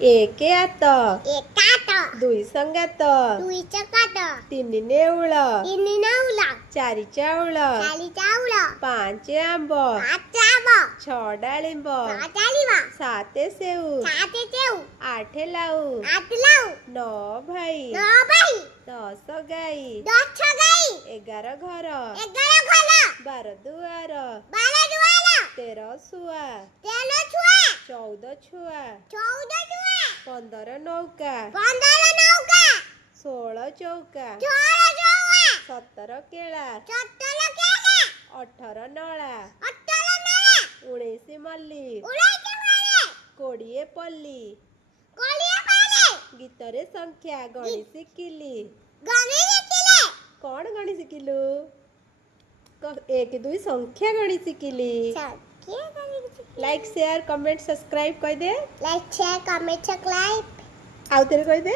ଏକ ହାତ ଏକାଟ ଦୁଇ ସଙ୍ଗାତ ଦୁଇ ଚକାଟ ତିନି ନେଉଳ ତିନି ନାଉଳ ଚାରି ଚାଉଳ ଚାରି ଚାଉଳ ପାଞ୍ଚ ଆମ୍ବ ପାଞ୍ଚ ଆମ୍ବ ଛଅ ଡାଳିମ୍ବ ଛଅ ଡାଳିମ୍ବ ସାତ ସେଉ ସାତ ସେଉ ଆଠ ଲାଉ ଆଠ ଲାଉ ନଅ ଭାଇ ନଅ ଭାଇ 10 ଗାଈ 10 ଗାଈ 11 ଘର 11 ଘର 12 ଦୁଆର 12 ଦୁଆର 13 ଶୁଆ 13 ଛୁଆ 14 ଛୁଆ 14 ଛୁଆ 15 ନୌକା 15 ନୌକା 16 ଚୌକା 16 ଚୌକା 17 କେଳା 17 କେଳା 18 ନଳା 18 ନଳା 19 ମଲ୍ଲି 19 ମଲ୍ଲି 20 ପଲ୍ଲି 20 ପଲ୍ଲି ଗୀତରେ ସଂଖ୍ୟା ଗଣି ଶିଖିଲି ଗଣି ଶିଖିଲେ କଣ ଗଣି ଶିଖିଲୁ 1 2 ସଂଖ୍ୟା ଗଣି ଶିଖିଲି लाइक शेयर कमेंट सब्सक्राइब कर they like share comment subscribe आउ तेरे कह दे।